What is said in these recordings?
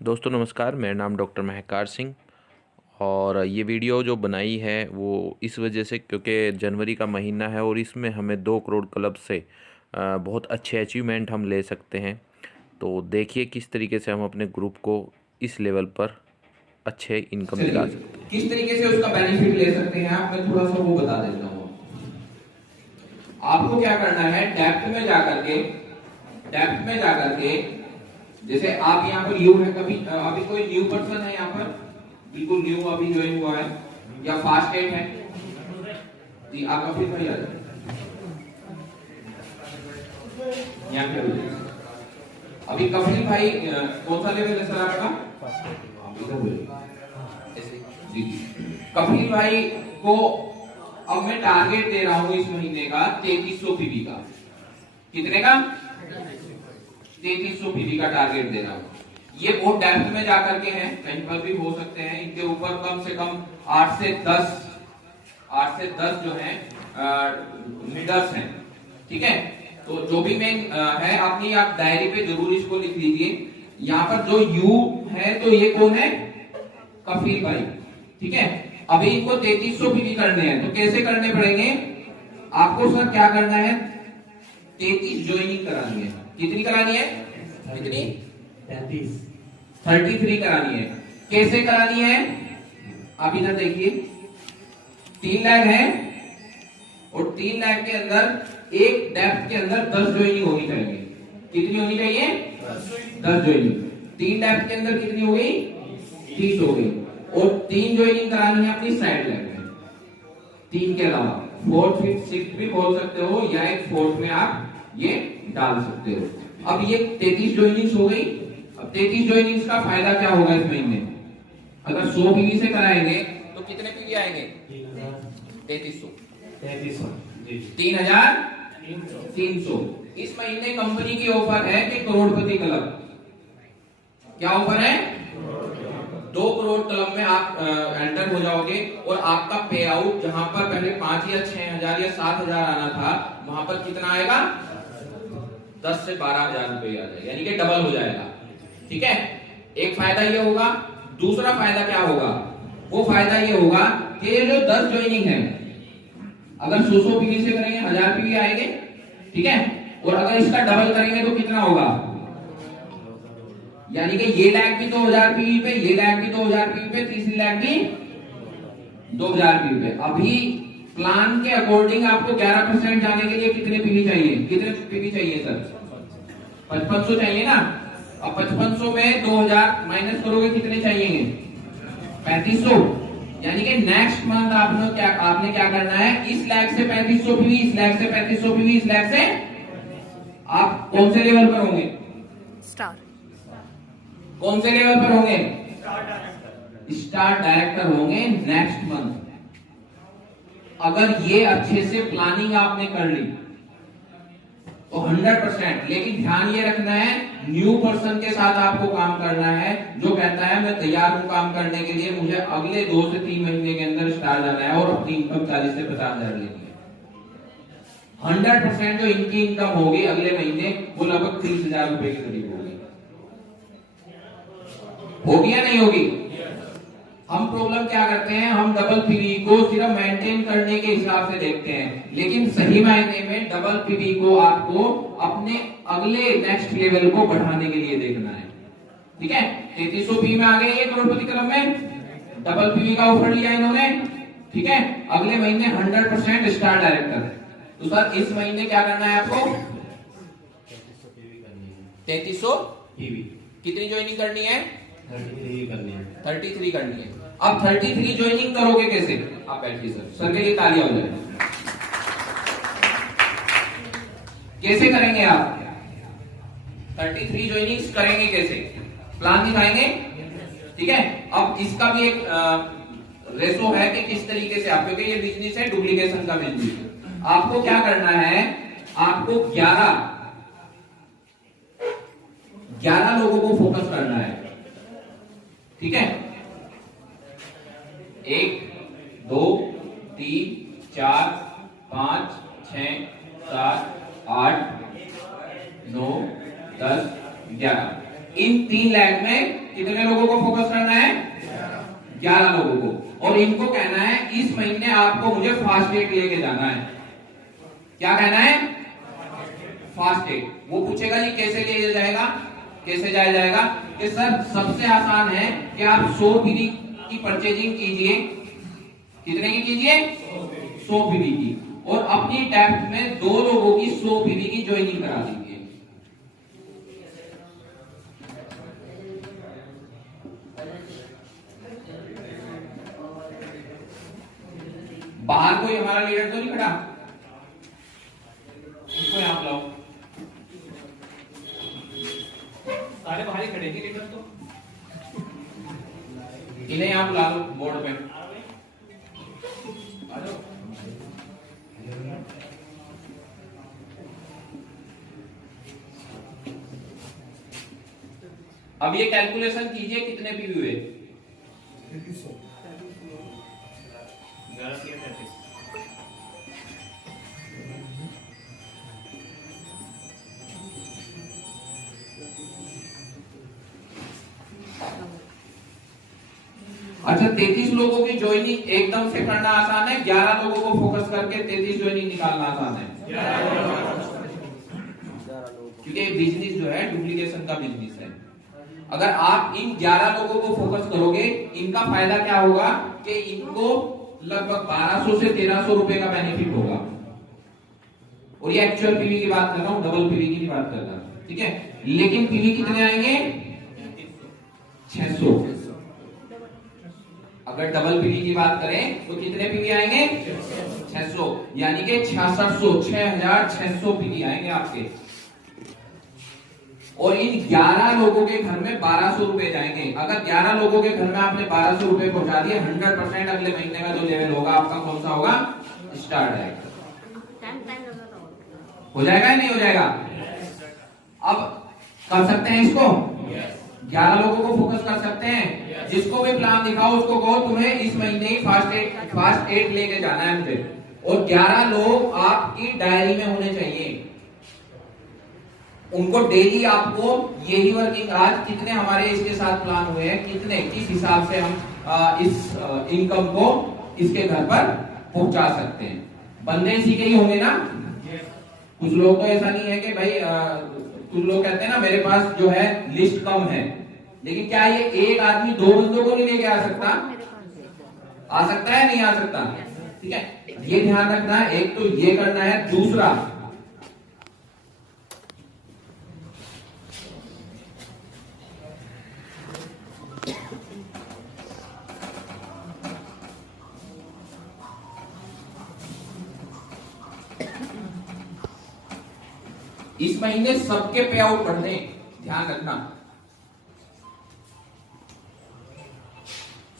दोस्तों नमस्कार, मेरा नाम डॉक्टर महकार सिंह। और ये वीडियो जो बनाई है वो इस वजह से क्योंकि जनवरी का महीना है और इसमें हमें 2 करोड़ क्लब से बहुत अच्छे अचीवमेंट हम ले सकते हैं। तो देखिए किस तरीके से हम अपने ग्रुप को इस लेवल पर अच्छे इनकम दिला सकते हैं। किस तरीके से उसका बेनिफिट ले सकते हैं आप, मैं थोड़ा सा वो बता देता हूँ। आपको क्या करना है, डेप्थ में जाकर के जैसे आप यहाँ पर न्यू है, कभी अभी कोई न्यू पर्सन है यहाँ पर, बिल्कुल न्यू अभी ज्वाइन हुआ है या फास्ट एड है जी, आप कफिल भाई आ जाए यहाँ पे। अभी कफिल भाई कौन सा लेवल है सर आपका? जी जी। कफिल भाई को अब मैं टारगेट दे रहा हूं इस महीने का 3300 पीवी का। कितने का? 3300 पीवी का टारगेट दे रहा हूं। ये बहुत डेप्थ में जाकर के हैं, कहीं पर भी हो सकते हैं। इनके ऊपर कम से कम 8 से 10 जो है लीडर्स हैं। ठीक है, तो जो भी मेन है अपनी आप डायरी पे जरूर इसको लिख लीजिए। यहाँ पर जो यू है तो ये कौन है? कफील भाई। ठीक है, अभी इनको 3300 पीवी करने हैं, तो कैसे करने पड़ेंगे आपको? सर क्या करना है, 33 ज्वाइनिंग करानी है। कितनी करानी है? कितनी? 33 करानी है। कैसे करानी है आप इधर देखिए, 3 लाख है और 3 लाख के अंदर एक डेप्थ के अंदर 10 ज्वाइनिंग होनी चाहिए। कितनी होनी चाहिए? 10 ज्वाइनिंग। 3 डेप्थ के अंदर कितनी हो गई? 30 हो गई। और 3 ज्वाइनिंग करानी है अपनी साइड लाइन में, 3 के अलावा 4th 5th 6th भी बोल सकते हो या एक 4th में आप ये डाल सकते हो। अब ये 33 ज्वाइनिंग्स हो गई। अब 33 ज्वाइनिंग्स का फायदा क्या होगा इस महीने? अगर 100 पीवी से कराएंगे तो कितने पीवी आएंगे? 3300 3300। इस महीने कंपनी की ऑफर है कि करोड़पति क्लब। क्या ऑफर है? 2 करोड़ क्लब में आप एंटर हो जाओगे और आपका पे आउट जहां पर पहले 5 या 6,000 या 7,000 आना था, वहां पर कितना आएगा? 10 से 12,000 रुपए आ जाएगा, यानी कि डबल हो जाएगा। ठीक है, एक फायदा ये होगा। दूसरा फायदा क्या होगा? वो फायदा ये होगा कि ये जो 10 ज्वाइनिंग है, अगर 100 पीवी से करेंगे 1000 पीवी आएंगे। ठीक है, और अगर इसका डबल करेंगे तो कितना होगा? यानी कि ये लाख भी 2000 पीवी पे, ये लाख भी 2000 पीवी पे, तीसरी लाख भी 2000 पीवी पे। अभी प्लान के अकॉर्डिंग आपको 11% जाने के लिए कितने पीवी चाहिए? कितने पीवी चाहिए सर? 5500 चाहिए ना। अब 5500 में 2000 माइनस करोगे, कितने चाहिए? 3500। यानी कि नेक्स्ट मंथ आपने क्या करना है, इस लाख से 3500 पीवी, इस लाख से 3500 पीवी, इस लाख से आप कौन से लेवल पर होंगे? स्टार। कौन से लेवल पर होंगे? स्टार डायरेक्टर होंगे नेक्स्ट मंथ। अगर ये अच्छे से प्लानिंग आपने कर ली तो 100%। लेकिन ध्यान ये रखना है, न्यू पर्सन के साथ आपको काम करना है जो कहता है मैं तैयार हूं काम करने के लिए, मुझे अगले 2 से 3 महीने के अंदर स्टार जाना है और अपनी इनकम 40 से 50,000 लेनी है। 100% जो इनकी इनकम होगी अगले महीने वो लगभग 30,000 रुपए के करीब होगी। होगी या नहीं होगी? हम प्रॉब्लम क्या करते हैं, हम डबल पीवी को सिर्फ मेंटेन करने के हिसाब से देखते हैं, लेकिन सही मायने में डबल पीवी को आपको अपने अगले नेक्स्ट लेवल को बढ़ाने के लिए देखना है। ठीक है, 3300 पीवी में आ गए ये करोड़पति क्लब में, डबल पीवी का ऑफर लिया इन्होंने। ठीक है, अगले महीने 100% स्टार डायरेक्टर। तो सर इस महीने क्या करना है आपको? 3300 पीवी। कितनी ज्वाइनिंग करनी है? 33 करनी है। अब 33 ज्वाइनिंग करोगे कैसे? आप बैठिए सर, सर के लिए तालियां हो जाए। कैसे करेंगे आप 33 ज्वाइनिंग्स करेंगे कैसे? प्लान दिखाएंगे। ठीक है, अब इसका भी एक रेशो है कि किस तरीके से आप, क्योंकि ये बिजनेस है डुप्लीकेशन का बिजनेस। आपको क्या करना है, आपको 11 लोगों को फोकस करना है। ठीक है, 1 2 3 4 5 6 7 8 9 10 11। इन 3 लाख में कितने लोगों को फोकस करना है? 11 लोगों को। और इनको कहना है इस महीने आपको मुझे फास्ट एड लेके जाना है। क्या कहना है? First aid. वो पूछेगा जी कैसे लिया जाएगा, कैसे जाया जाएगा? कि सर सबसे आसान है कि आप 100 पीवी की परचेजिंग कीजिए। कितने की कीजिए? 100 पीवी की। और अपनी डेप्थ में 2 लोगों की 100 पीवी की ज्वाइनिंग करा दीजिए। बाहर कोई हमारा लीडर तो नहीं खड़ा? उसको यहां बुलाओ। सारे बाहर ही खड़े हैं लीडर तो। इन्हें यहां बुला लो बोर्ड पे। आ जाओ। अब ये कैलकुलेशन कीजिए कितने पीवी हुए? 3300। अच्छा 33 लोगों की ज्वाइनिंग एकदम से करना आसान है, 11 लोगों को फोकस करके 33 ज्वाइनिंग निकालना आसान है। क्योंकि बिजनेस जो है डुप्लीकेशन का बिजनेस है। अगर आप इन 11 लोगों को फोकस करोगे, इनका फायदा क्या होगा कि इनको लगभग 1200 से 1300 रुपए का बेनिफिट होगा। और ये एक्चुअल पीवी की बात कर रहा हूं, डबल पीवी की बात कर रहा हूं, ठीक है। लेकिन पीवी कितने आएंगे? 600। अगर डबल पीवी की बात करें तो कितने पीवी आएंगे? 600। यानी कि 6600, 6600 पीवी आएंगे आपके। और इन 11 लोगों के घर में 1200 रुपए जाएंगे। अगर 11 लोगों के घर में आपने 1200 रुपए पहुंचा दिए, 100% अगले महीने का जो लेवल होगा आपका कौन सा होगा? स्टार्ट आएगा। हो जाएगा या नहीं हो जाएगा? अब कर सकते हैं इसको? 11 लोगों को फोकस कर सकते हैं। जिसको भी प्लान दिखाओ उसको कहो तुम्हें इस महीने ही फास्ट एड लेके जाना है मुझे। और 11 लोग आपकी डायरी में होने चाहिए। उनको डेली आपको यही वर्किंग आज कितने हमारे इसके साथ प्लान हुए हैं, कितने किस हिसाब से हम इस इनकम को इसके घर पर पहुंचा सकते हैं। बंदे इसी के ही होंगे ना? कुछ लोग तो ऐसा नहीं है कि भाई कुछ लोग कहते हैं ना मेरे पास जो है लिस्ट कम है, लेकिन क्या ये एक आदमी 2 बंदों को नहीं लेके आ सकता? आ सकता है नहीं आ सकता? ठीक है, ये ध्यान रखना है। एक तो ये करना है। दूसरा इस महीने सबके पे आउट बढ़ने, ध्यान रखना।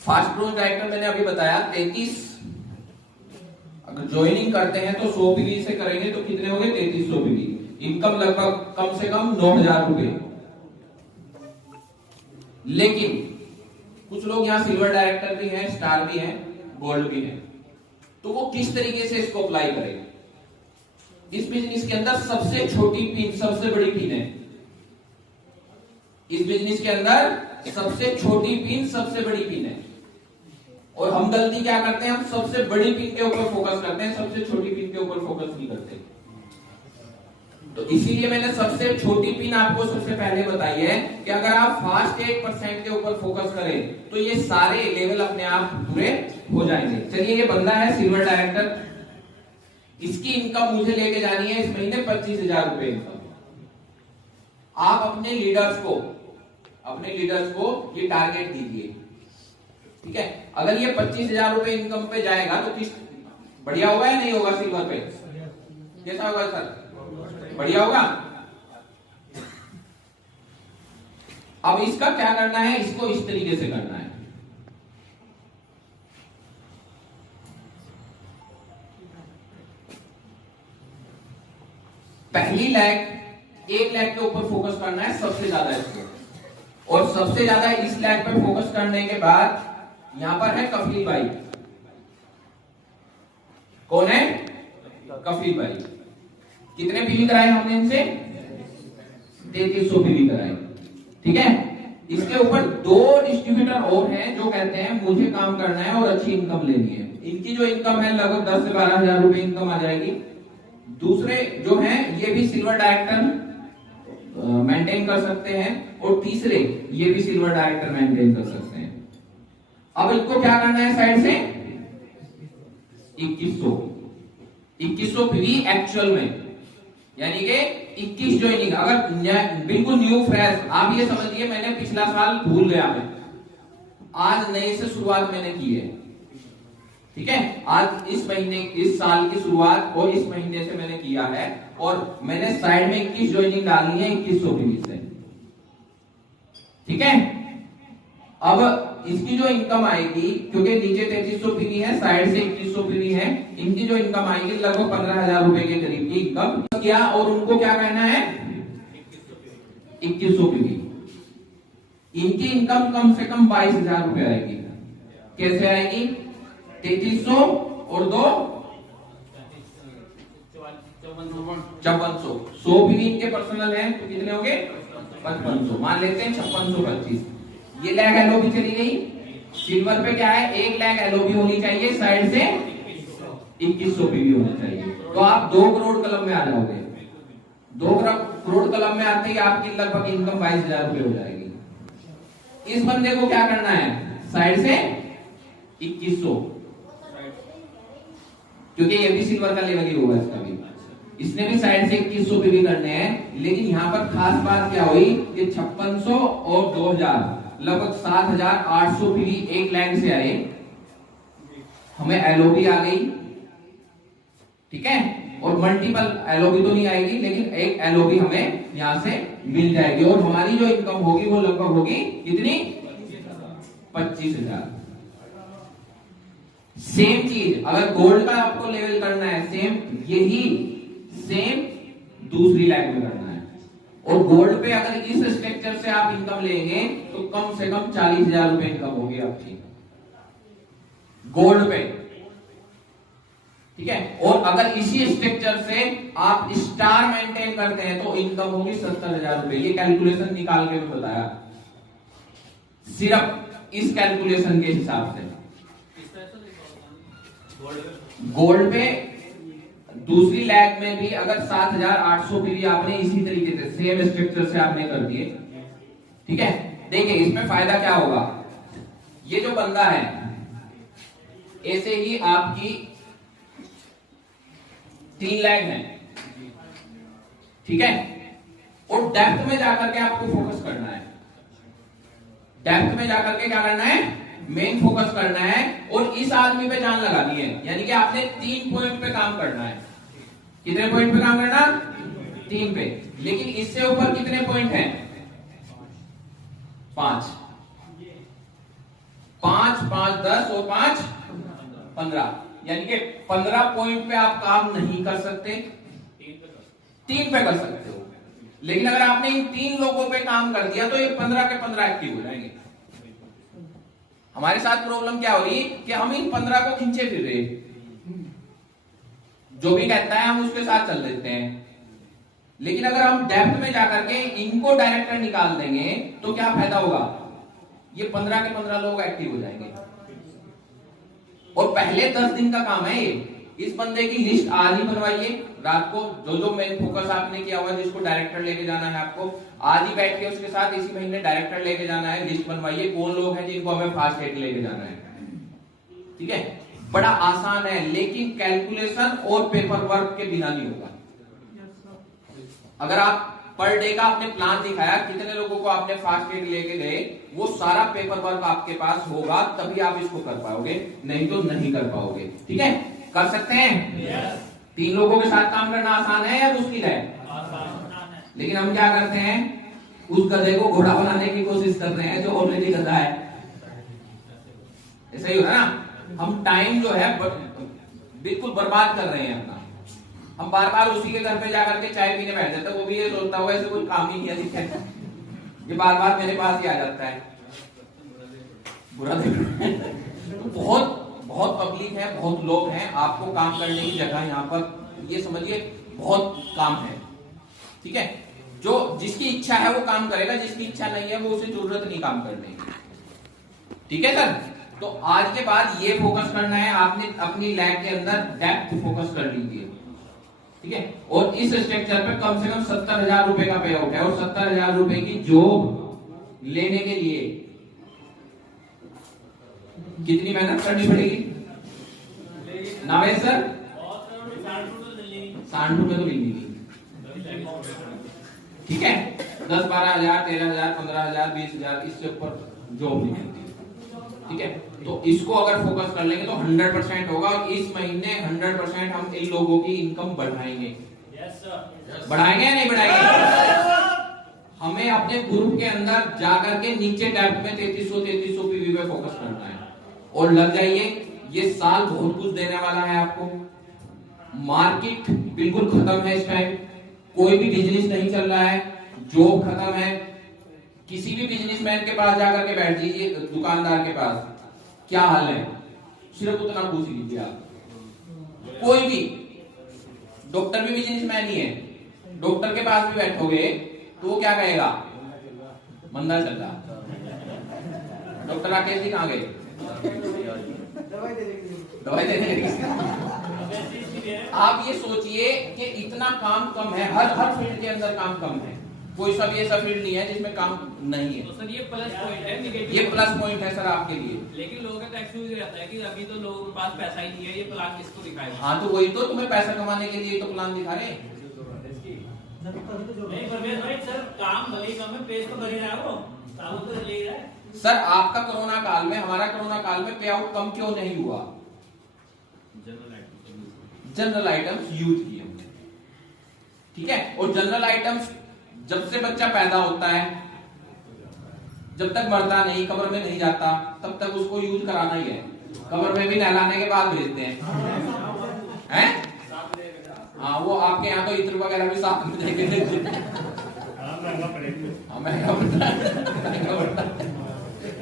फास्ट ग्रोइंग डायरेक्टर मैंने अभी बताया 33। अगर ज्वाइनिंग करते हैं तो 100 पीवी से करेंगे तो कितने हो गए? 3300 पीवी। इनकम लगभग कम से कम 9000 रुपए। लेकिन कुछ लोग यहाँ सिल्वर डायरेक्टर भी हैं, स्टार भी हैं, गोल्ड भी हैं। तो वो किस तरीके से इसको अप्लाई करें? इस बिजनेस के अंदर सबसे छोटी पिन सबसे बड़ी पिन है। इस बिजनेस के अंदर सबसे छोटी पिन सबसे बड़ी पिन है। और हम गलती क्या करते हैं? हम सबसे बड़ी पिन के ऊपर फोकस करते हैं, सबसे छोटी पिन के ऊपर फोकस नहीं करते। तो इसीलिए मैंने सबसे छोटी पिन आपको सबसे पहले बताई है कि अगर आप फास्ट 8% के ऊपर फोकस करें तो ये सारे लेवल अपने आप पूरे हो जाएंगे। चलिए, ये बंदा है सिल्वर डायरेक्टर, इसकी इनकम मुझे लेके जानी है इस महीने 25,000 रुपए इनकम। आप अपने लीडर्स को ये टारगेट दीजिए, ठीक है। अगर ये 25,000 रुपए इनकम पे जाएगा तो किस बढ़िया होगा या नहीं होगा? सिल्वर पे कैसा होगा सर? बढ़िया होगा। अब इसका क्या करना है? इसको इस तरीके से करना है। पहली लैग 1 लाख के ऊपर फोकस करना है सबसे ज्यादा इसको। और सबसे ज्यादा इस लैग पे फोकस करने के बाद यहां पर है कफील भाई। कौन है? कफील भाई। कितने पीवी कराए हमने इनसे? 3300 पीवी कराए, ठीक है। इसके ऊपर दो डिस्ट्रीब्यूटर और हैं जो कहते हैं मुझे काम करना है और अच्छी इनकम लेनी है। इनकी जो इनकम है लगभग 10 से 12 हजार रुपए इनकम आ जाएगी। दूसरे जो हैं ये भी सिल्वर डायरेक्टर मेंटेन कर सकते हैं और तीसरे ये भी सिल्वर डायरेक्टर मेंटेन कर सकते हैं। अब इनको क्या करना है साइड से 2100 पीवी एक्चुअल में, यानी कि 21 ज्वाइनिंग। अगर बिल्कुल न्यू फ्रेश, आप ये समझिए मैंने पिछला साल भूल गया मैं, आज नए से शुरुआत मैंने की है, ठीक है। आज इस महीने, इस साल की शुरुआत और इस महीने से मैंने किया है और मैंने साइड में 21 ज्वाइनिंग डालनी है 2100 पीवी से, ठीक है। अब इसकी जो इनकम आएगी, क्योंकि नीचे 3300 पीवी है, साइड से 2100 पीवी है, इनकी जो इनकम आएगी लगभग 15,000 रुपए के करीब की इनकम किया। और उनको क्या कहना है 2100 पीवी। इनकी इनकम कम से कम 22,000 रुपए आएगी। कैसे आएगी? 3300 और 2 5400। 100 पीवी इनके पर्सनल है तो कितने हो गए 5500, मान लेते हैं 5625। ये लैग एलओबी चली गई। सिल्वर पे क्या है, 1 लाख एलओबी होनी चाहिए, साइड से 2100 पीवी होना चाहिए, तो आप 2 करोड़ कलम में आ जाओगे। 2 करोड़ कलम में आते ही आपकी लगभग इनकम 22,000 रुपए हो जाएगी। इस बंदे को क्या करना है, साइड से 2100, क्योंकि ये भी सिल्वर का लेवल ही होगा इसका भी। इसने भी साइड से 2100 पीवी करने हैं, लेकिन यहाँ पर खास बात क्या हुई कि 5600 और 2000 लगभग 7,800 पीवी एक लाइन से आए, हमें एलओबी आ गई, ठीक है। और मल्टीपल एलओबी तो नहीं आएगी, लेकिन एक एलओबी हमें यहां से मिल जाएगी और हमारी जो इनकम होगी वो लगभग होगी कितनी 25,000। सेम चीज अगर गोल्ड का आपको लेवल करना है, सेम दूसरी लाइन में करना है। और गोल्ड पे अगर इस स्ट्रक्चर से आप इनकम लेंगे तो कम से कम 40,000 रुपए इनकम होगी आपकी गोल्ड पे, ठीक है। और अगर इसी स्ट्रक्चर से आप स्टार मेंटेन करते हैं तो इनकम होगी 70,000 रुपए। ये कैलकुलेशन निकाल के मैं बताया, सिर्फ इस कैलकुलेशन के हिसाब से। गोल्ड पे दूसरी लैग में भी अगर 7,800 पीवी आपने इसी तरीके से सेम स्ट्रक्चर से आपने कर दिए, ठीक है। देखिए इसमें फायदा क्या होगा, ये जो बंदा है ऐसे ही आपकी 3 लाख है, ठीक है। और डेप्थ में जाकर के आपको फोकस करना है, डेप्थ में जाकर के क्या करना है, मेन फोकस करना है और इस आदमी पे जान लगानी है। यानी कि आपने 3 पॉइंट पे काम करना है। कितने पॉइंट पे काम करना? 3 पे। लेकिन इससे ऊपर कितने पॉइंट हैं? 5 5 5 10 और 5 15, यानी कि 15 पॉइंट पे आप काम नहीं कर सकते, 3 पे कर सकते हो। लेकिन अगर आपने इन 3 लोगों पे काम कर दिया तो ये 15 के 15 एक्टिव हो जाएंगे। हमारे साथ प्रॉब्लम क्या हो रही कि हम इन 15 को खींचे फिर रहे, जो भी कहता है हम उसके साथ चल देते हैं। लेकिन अगर हम डेप्थ में जाकर के इनको डायरेक्टर निकाल देंगे तो क्या फायदा होगा, ये 15 के 15 लोग एक्टिव हो जाएंगे। और पहले 10 दिन का काम है ये। इस बंदे की लिस्ट आज ही बनवाइए, रात को जो मेन फोकस आपने किया हुआ, जिसको डायरेक्टर लेके जाना है आपको, आज ही बैठ के उसके साथ इसी महीने डायरेक्टर लेके जाना है। लिस्ट बनवाइए कौन लोग हैं जिनको हमें फास्ट एड लेके जाना है, ठीक है। बड़ा आसान है, लेकिन कैलकुलेशन और पेपर वर्क के बिना नहीं होगा। अगर आप पर डे का आपने प्लान दिखाया, कितने लोगों को आपने फास्ट एड लेके गए, वो सारा पेपर वर्क आपके पास होगा, तभी आप इसको कर पाओगे, नहीं तो नहीं कर पाओगे, ठीक है। कर सकते हैं? yes. 3 लोगों के साथ काम करना आसान है या मुश्किल है? आसान है। लेकिन हम क्या करते हैं, उस गधे को घोड़ा बनाने की कोशिश कर रहे हैं जो ऑलरेडी गधा है। ऐसा ही हो रहा है ना, हम टाइम जो है बिल्कुल बर्बाद कर रहे हैं अपना। हम बार बार उसी के घर पे जाकर के चाय पीने बैठ जाते हैं, वो भी ये सोचता होगा ऐसे कोई काम ही नहीं है, दिखता है ये बार बार मेरे पास ही आ जाता है, बुरा देख। बहुत बहुत पब्लिक है, बहुत लोग हैं, आपको काम करने की जगह यहाँ पर ये समझिए बहुत काम है, ठीक है। जो जिसकी इच्छा है वो काम करेगा, जिसकी इच्छा नहीं है वो उसे जरूरत नहीं काम करने की। ठीक है सर। तो आज के बाद ये फोकस करना है आपने अपनी लैग के अंदर, डेप्थ फोकस कर लीजिए। ठीक है। और इस स्ट्रक्चर पे कम से कम 70,000 रुपए का पे आउट है, और 70,000 रुपए की जॉब लेने के लिए कितनी मेहनत करनी पड़ेगी ना भाई सर? 60 रुपए तो मिलेगी। ठीक है। 10, 12,000, 13,000, 15,000, 20,000 इससे ऊपर जॉब नहीं मिलती। ठीक है। तो इसको अगर फोकस कर लेंगे तो 100% होगा, और इस महीने 100% हम इन लोगों की इनकम बढ़ाएंगे। बढ़ाएंगे या नहीं बढ़ाएंगे? हमें अपने ग्रुप के अंदर जाकर के नीचे डेप्थ में 3300 पीवी पे फोकस करना है, और लग जाइए। ये साल बहुत कुछ देने वाला है आपको। मार्केट बिल्कुल खत्म है इस टाइम, कोई भी बिजनेस नहीं चल रहा है, जॉब खत्म है। किसी भी बिजनेसमैन के पास जाकर के बैठ जाइए, दुकानदार के पास, क्या हाल है, सिर्फ उतना पूछ लीजिए आप। कोई भी डॉक्टर भी बिजनेसमैन ही है, डॉक्टर के पास भी बैठोगे तो वो क्या कहेगा? मंदा चल रहा। डॉक्टर राकेश जी कहाँ गए? दवाई देने। आप ये सोचिए कि इतना काम कम है, हर फील्ड के अंदर काम कम है, कोई सा भी ऐसा फील्ड नहीं है जिसमें काम नहीं है। तो सर ये प्लस पॉइंट है, नेगेटिव ये प्लस पॉइंट है सर आपके लिए। लेकिन लोगों का एक्सक्यूज रहता है कि अभी तो लोगों के पास पैसा ही नहीं है, ये प्लान किसको दिखाएगा? हाँ तो वही तो, तुम्हें पैसा कमाने के लिए तो प्लान दिखा रहे हैं। नहीं परवेज भाई, सर काम भले ही कम है, पेज तो भर ही रहा है वो, साबुन तो ले ही रहा है। सर आपका कोरोना काल में, हमारा कोरोना काल में पे आउट कम क्यों नहीं हुआ? जनरल आइटम्स यूज किए हमने। ठीक है। और जनरल आइटम्स जब से बच्चा पैदा होता है, जब तक मरता नहीं, कब्र में नहीं जाता, तब तक उसको यूज कराना ही है। कब्र में भी नहलाने के बाद भेजते हैं। हाँ वो आपके यहाँ तो इत्र वगैरह भी साथ में देके देते हैं। महंगा पड़ता।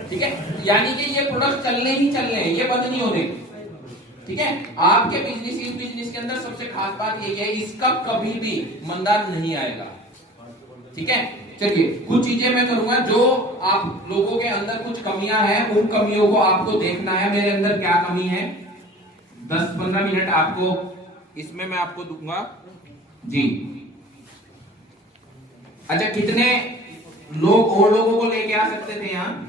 ठीक है। यानी कि ये प्रोडक्ट चलने ही चलने हैं, ये बंद नहीं होने। ठीक है। आपके बिजनेस, इस बिजनेस के अंदर सबसे खास बात यही है, इसका कभी भी मंदा नहीं आएगा। ठीक है। चलिए कुछ चीजें मैं करूंगा, जो आप लोगों के अंदर कुछ कमियां हैं, उन कमियों को आपको देखना है, मेरे अंदर क्या कमी है। 10-15 मिनट आपको इसमें मैं आपको दूंगा जी। अच्छा, कितने लोग और लोगों को लेके आ सकते थे यहाँ?